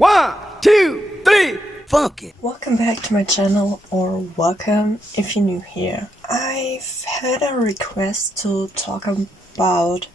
1, 2, 3, funk it! Welcome back to my channel, or welcome if you're new here. I've had a request to talk about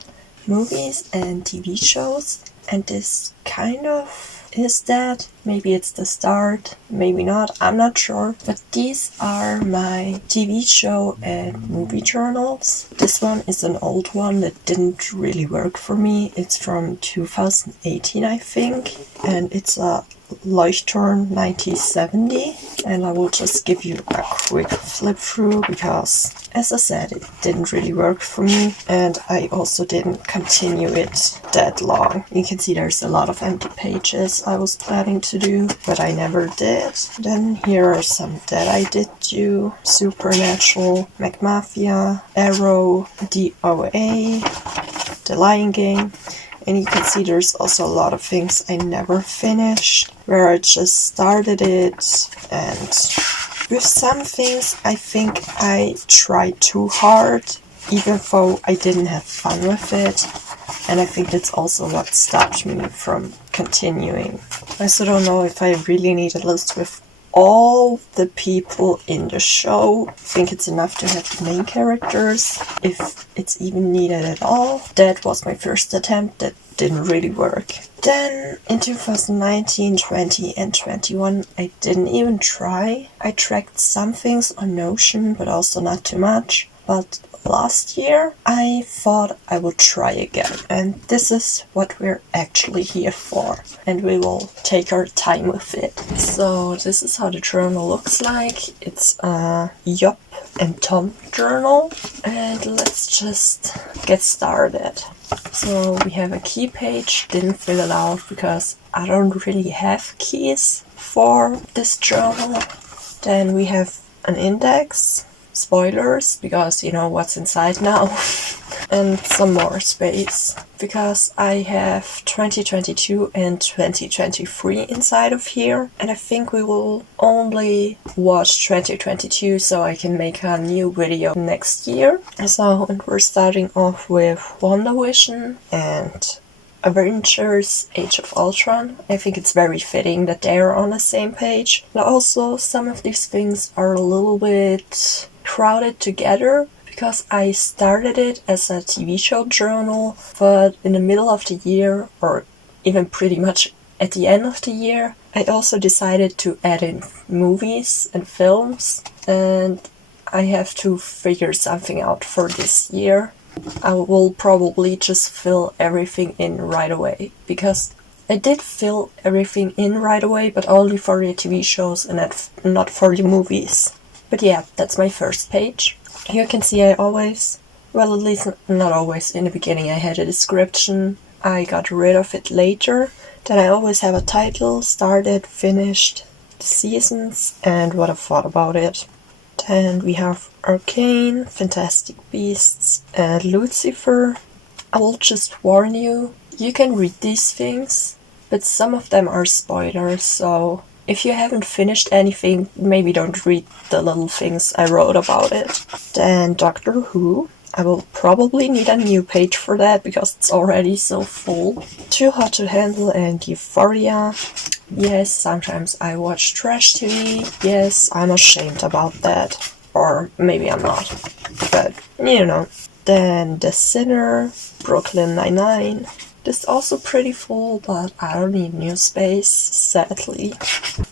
movies and TV shows, and this kind of is that. Maybe it's the start, maybe not, I'm not sure. But these are my TV show and movie journals. This one is an old one that didn't really work for me. It's from 2018, I think, and it's a Leuchtturm 1970, and I will just give you a quick flip through because, as I said, it didn't really work for me, and I also didn't continue it that long. You can see there's a lot of empty pages I was planning to do, but I never did. Then here are some that I did do: Supernatural, McMafia, Arrow, DOA, The Lion Game. And you can see there's also a lot of things I never finished, where I just started it, and with some things I think I tried too hard, even though I didn't have fun with it, and I think that's also what stopped me from continuing. I also don't know if I really need a list with all the people in the show. I think it's enough to have the main characters, if it's even needed at all. That was my first attempt, that didn't really work. Then in 2019, 20 and 21 I didn't even try. I tracked some things on Notion, but also not too much. But last year I thought I would try again, and this is what we're actually here for, and we will take our time with it. So this is how the journal looks like. It's a Job and Tom journal, and let's just get started. So we have a key page, didn't fill it out because I don't really have keys for this journal. Then we have an index, spoilers, because you know what's inside now, and some more space, because I have 2022 and 2023 inside of here, and I think we will only watch 2022 so I can make a new video next year. So, and we're starting off with WandaVision and Avengers Age of Ultron. I think it's very fitting that they're on the same page. But also, some of these things are a little bit crowded together, because I started it as a TV show journal, but in the middle of the year, or even pretty much at the end of the year, I also decided to add in movies and films, and I have to figure something out for this year. I will probably just fill everything in right away, because I did fill everything in right away, but only for the TV shows and not for the movies. But yeah, that's my first page. Here you can see I always, well, at least not always, in the beginning I had a description. I got rid of it later. Then I always have a title: started, finished, the seasons, and what I thought about it. Then we have Arcane, Fantastic Beasts, and Lucifer. I will just warn you, you can read these things, but some of them are spoilers, so if you haven't finished anything, maybe don't read the little things I wrote about it. Then Doctor Who. I will probably need a new page for that because it's already so full. Too Hot to Handle and Euphoria. Yes, sometimes I watch trash TV. Yes, I'm ashamed about that. Or maybe I'm not. But, you know. Then The Sinner, Brooklyn Nine-Nine. This is also pretty full, but I don't need new space, sadly.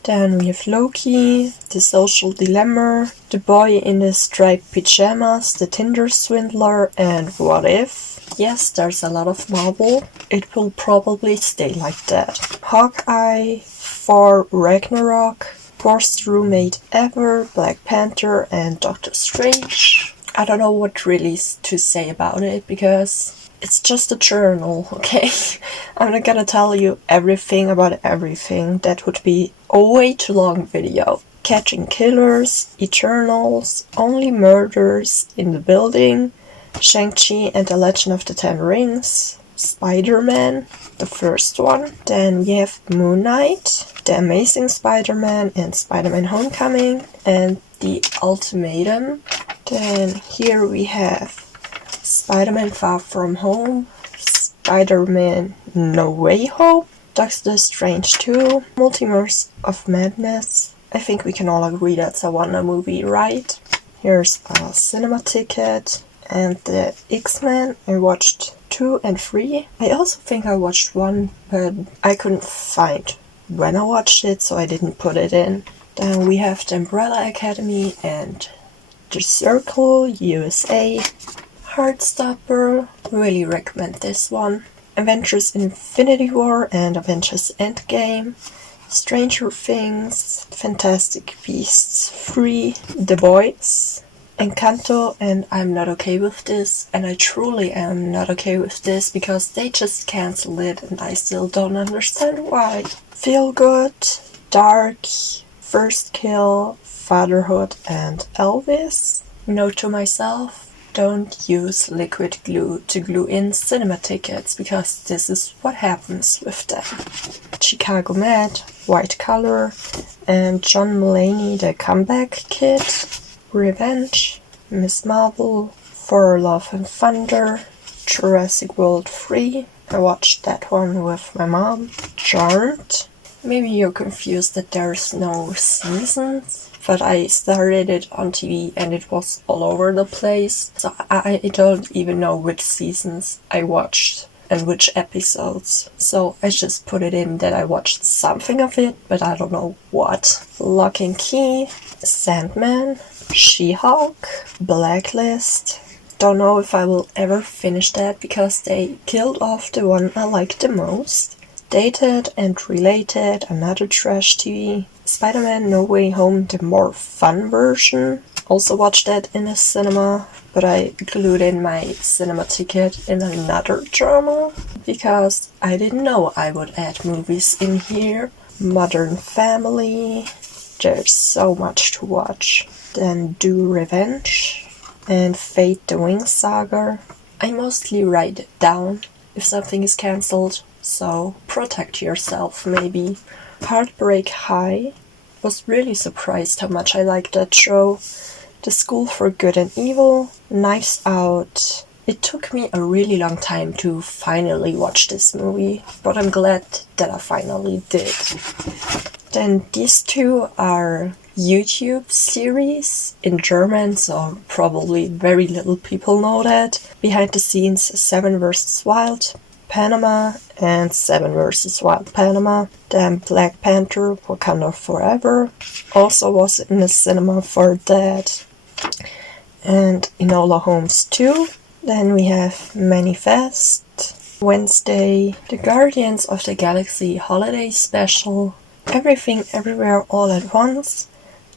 Then we have Loki, The Social Dilemma, The Boy in the Striped Pyjamas, The Tinder Swindler, and What If? Yes, there's a lot of Marvel. It will probably stay like that. Hawkeye, Thor Ragnarok, Worst Roommate Ever, Black Panther, and Doctor Strange. I don't know what really to say about it, because it's just a journal, okay? I'm not gonna tell you everything about everything. That would be a way too long video. Catching Killers, Eternals, Only Murders in the Building, Shang-Chi and the Legend of the Ten Rings, Spider-Man, the first one. Then we have Moon Knight, The Amazing Spider-Man and Spider-Man Homecoming, and The Ultimatum. Then here we have Spider-Man Far From Home, Spider-Man No Way Home, Doctor Strange 2, Multiverse of Madness. I think we can all agree that's a Wonder movie, right? Here's a cinema ticket. And the X-Men, I watched 2 and 3. I also think I watched 1, but I couldn't find when I watched it, so I didn't put it in. Then we have the Umbrella Academy and The Circle, USA. Heartstopper, really recommend this one. Avengers Infinity War and Avengers Endgame. Stranger Things, Fantastic Beasts 3, The Boys, Encanto, and I'm not okay with this, and I truly am not okay with this because they just cancel it and I still don't understand why. Feel Good, Dark, First Kill, Fatherhood, and Elvis. Note to myself, don't use liquid glue to glue in cinema tickets because this is what happens with them. Chicago Med, White Collar, and John Mulaney, The Comeback Kid. Revenge, Miss Marvel, For Love and Thunder, Jurassic World 3. I watched that one with my mom. Charmed. Maybe you're confused that there's no seasons, but I started it on TV and it was all over the place. So I don't even know which seasons I watched and which episodes. So I just put it in that I watched something of it, but I don't know what. Lock and Key, Sandman, She-Hulk, Blacklist. Don't know if I will ever finish that because they killed off the one I liked the most. Dated and Related, another trash TV. Spider-Man No Way Home, the more fun version. Also watched that in a cinema, but I glued in my cinema ticket in another drama because I didn't know I would add movies in here. Modern Family. There's so much to watch. Then Do Revenge and Fate the Wings Saga. I mostly write it down if something is cancelled, so protect yourself maybe. Heartbreak High. Was really surprised how much I liked that show. The School for Good and Evil. Knives Out. It took me a really long time to finally watch this movie, but I'm glad that I finally did. Then these two are YouTube series in German, so probably very little people know that. Behind the Scenes, Seven vs. Wild Panama and Seven vs. Wild Panama. Then Black Panther, Wakanda Forever. Also was in the cinema for that. And Enola Holmes 2. Then we have Manifest. Wednesday, The Guardians of the Galaxy Holiday Special. Everything Everywhere All at Once.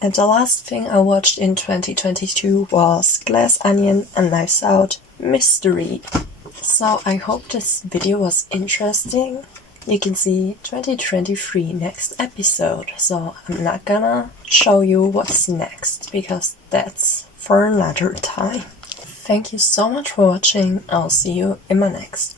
And the last thing I watched in 2022 was Glass Onion and Knives Out Mystery. So I hope this video was interesting. You can see 2023 next episode, so I'm not gonna show you what's next because that's for another time. Thank you so much for watching. I'll see you in my next